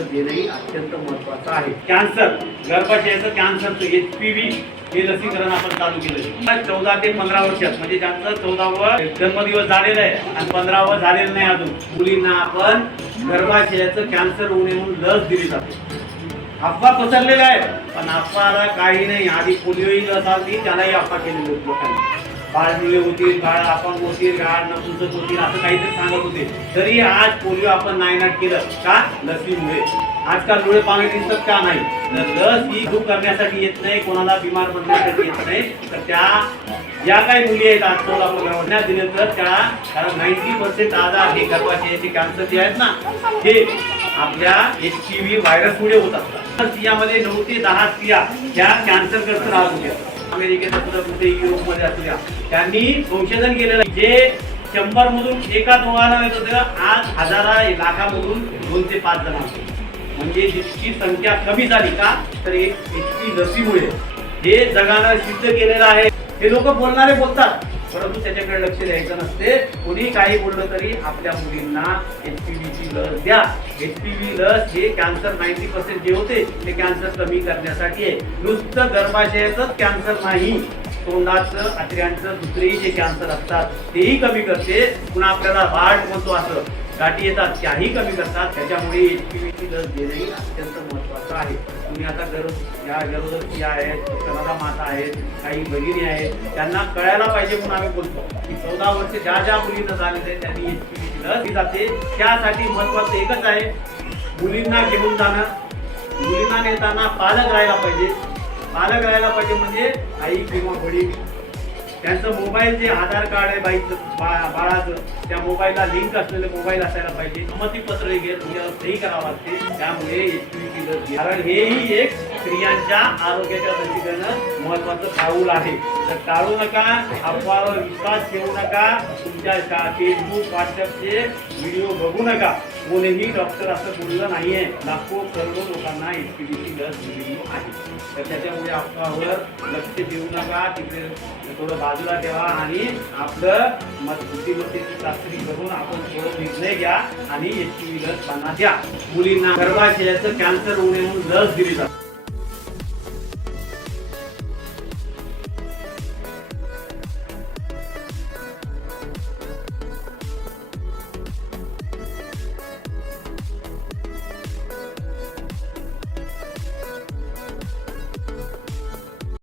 लस देणंही अत्यंत महत्त्वाचं आहे. कॅन्सर, गर्भाशयाचं कॅन्सरचं HPV हे लसीकरण आपण चालू केलं 14 ते 15 वर्षात, म्हणजे ज्यांचं 14वा जन्मदिवस झालेला आहे आणि 15वा झालेलं नाही अजून, मुलींना आपण गर्भाशयाचं कॅन्सर होऊ नये म्हणून लस दिली जाते. अफवा पसरलेला आहे, पण अफवाला काही नाही. आधी पोलिओही लस आली, त्यालाही अफवा केलेली होती लोकांनी. बाळ मुले होतील, बाळ अपंग होतील, बाळ नपुंसक होतील असं काहीतरी सांगत होते. तरी आज पोलिओ आपण नायनाट केलं का? लसीमुळे. आजकाल डोळे पाणी दिसतात का? नाही. लस ही दूर करण्यासाठी येत नाही, कोणाला बिमार बनवण्यासाठी येत नाही. तर त्या ज्या काही मुली आहेत आज आपल्या दिले तर त्याला 90% आजार हे गर्भाशयाचे कॅन्सर जे आहेत ना, हे आपल्या HPV व्हायरसमुळे होत असतात. स्त्रियामध्ये 9 ते 10 स्त्रिया ह्या कॅन्सरग्रस्त राहत होत्या. अमेरिकेत सुद्धा कुठे युरोपमध्ये असल्या त्यांनी संशोधन केलेलं आहे. जे 100 मधून एका दोघांना येत होते, आज हजारा लाखामधून 2 ते 5 जण असते. म्हणजे जितकी संख्या कमी झाली का, तर HPV लसीमुळे. हे जगानं सिद्ध केलेलं आहे. हे लोक बोलणारे बोलतात, परंतु त्याच्याकडे लक्ष द्यायचं नसते. कोणी काही बोललं तरी आपल्या मुलींना HPVची लस द्या. HPV लस हे कॅन्सर 90% जे होते ते कॅन्सर कमी करण्यासाठी आहे. नुसतं गर्भाशयाचंच कॅन्सर नाही, तोंडाचं, आतड्यांचं दुसरेही जे कॅन्सर असतात तेही कमी करते. पुन्हा आपल्याला हार्ट म्हणतो असं गाठी येतात, त्याही कमी करतात. त्याच्यामुळे HPVची लस देणंही अत्यंत महत्त्वाचं आहे. तुम्ही आता गरोदर आहेत, स्तनदा माता आहेत, काही भगिनी आहेत, त्यांना कळायला पाहिजे म्हणून आम्ही बोलतो की 14 वर्ष ज्या मुलींना झालेले आहे त्यांनी HPVची लस दिली जाते. त्यासाठी महत्त्वाचं एकच आहे, मुलींना घेऊन जाणं. मुलींना नेताना पालक राहायला पाहिजे. पालक राहायला पाहिजे म्हणजे आई किंवा वडील. त्यांचं मोबाईल जे आधार कार्ड आहे बाईचं बाळाचं, त्या मोबाईलला लिंक असलेले मोबाईल असायला पाहिजे. संमतीपत्र सही करावं लागते. त्यामुळे HPVची लस, कारण हेही एक स्त्रियांच्या आरोग्याच्या दृष्टीनं महत्वाचं पाऊल आहे. तर टाळू नका, अफवावर विश्वास ठेवू नका. तुमच्या फेसबुक, व्हॉट्सअपचे व्हिडिओ बघू नका. कोणीही डॉक्टर असं बोललं नाहीये. लाखो करोडो लोकांना HPVची लस दिलेली आहे. तर त्याच्यामुळे अफवावर लक्ष देऊ नका. तिकडे थोडं बाजूला ठेवा आणि आपलं बुद्धिमत्तेची चाचणी करून आपण थोडं निर्णय घ्या आणि HPV लस त्यांना द्या. मुलींना गर्भाशयाचं कॅन्सर होऊ नये म्हणून लस दिली जाते.